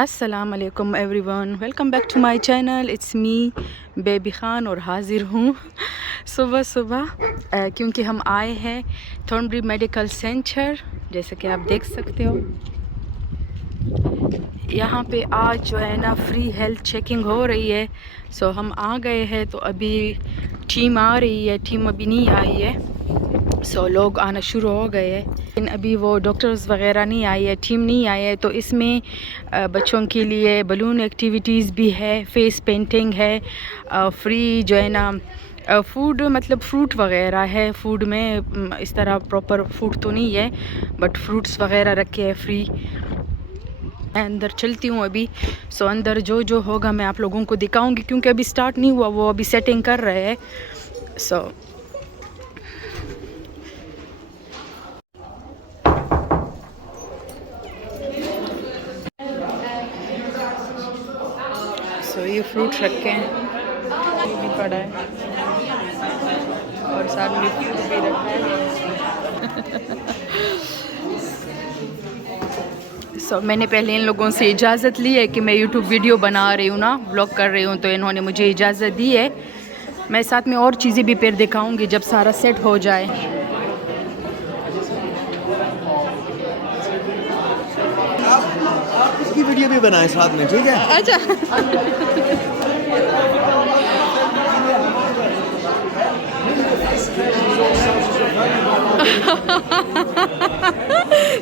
अस्सलाम वालेकुम everyone, welcome back to my channel. It's me Baby Khan और हाज़िर हूँ सुबह सुबह क्योंकि हम आए हैं थॉर्नबरी मेडिकल सेंटर। जैसे कि आप देख सकते हो यहाँ पे आज जो है ना फ्री हेल्थ चेकिंग हो रही है। सो हम आ गए हैं, तो अभी टीम आ रही है, टीम अभी नहीं आई है। सो लोग आना शुरू हो गए हैं, लेकिन अभी वो डॉक्टर्स वगैरह नहीं आई है, टीम नहीं आई है। तो इसमें बच्चों के लिए बलून एक्टिविटीज़ भी है, फेस पेंटिंग है, फ्री जो है ना फूड मतलब फ्रूट वगैरह है। फूड में इस तरह प्रॉपर फूड तो नहीं है, बट फ्रूट्स वगैरह रखे हैं फ्री। मैं अंदर चलती हूँ अभी। सो अंदर जो जो होगा मैं आप लोगों को दिखाऊंगी, क्योंकि अभी स्टार्ट नहीं हुआ, वो अभी सेटिंग कर रहे हैं। सो ये फ्रूट रखे हैं, ये भी पड़ा है और साथ में फ्रूट भी रखा है। सो मैंने पहले इन लोगों से इजाज़त ली है कि मैं यूट्यूब वीडियो बना रही हूँ ना, ब्लॉग कर रही हूँ, तो इन्होंने मुझे इजाज़त दी है। मैं साथ में और चीज़ें भी फिर दिखाऊंगी जब सारा सेट हो जाए। आप इसकी वीडियो भी बनाएं साथ में, ठीक है? अच्छा।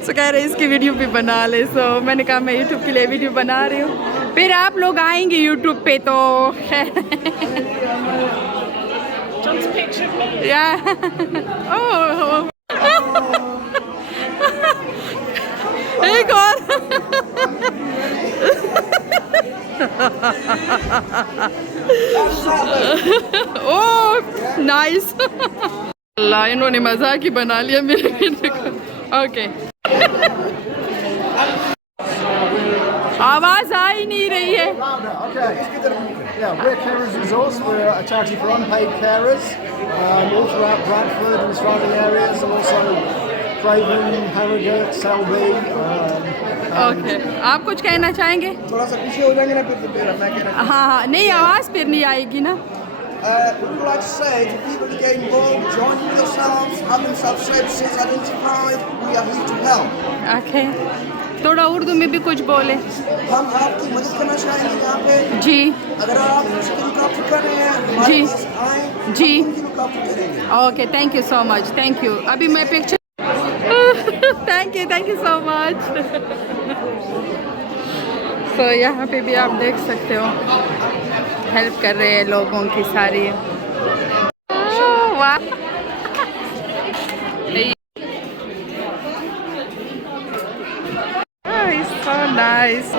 सो कह रहे इसकी वीडियो भी बना ले। सो मैंने कहा मैं यूट्यूब के लिए वीडियो बना रही हूँ, फिर आप लोग आएंगे यूट्यूब पे तो या ओह एक और ओह नाइस। अल्लाह, इन्होंने मजाक ही बना लिया मेरे वीडियो को। ओके, आवाज आ ही नहीं रही है। Yeah, we're Carers Resource. We're a charity for unpaid carers all throughout Bradford and surrounding areas, and also Craven, Harrogate, Selby. Okay, आप कुछ कहना चाहेंगे? थोड़ा सा पीछे हो जाएंगे ना, फिर मैं कहना चाहूँगा। हाँ, नहीं आवाज़ फिर नहीं आएगी ना। We would like to say to people to get involved, join yourselves, have themselves services identified. We are here to help. Okay, थोड़ा उर्दू में भी कुछ बोले। हम आपकी मदद करना चाहेंगे यहाँ पे। जी अगर आप उसकी रुकावट कर रहे हैं, हमारे पास आएं, जी, उनकी रुकावट करेंगे। Okay, thank you so much, thank you. अभी मैं picture thank you so much. तो यहाँ पे भी आप देख सकते हो, हेल्प कर रहे हैं लोगों की सारी। वाह, so nice।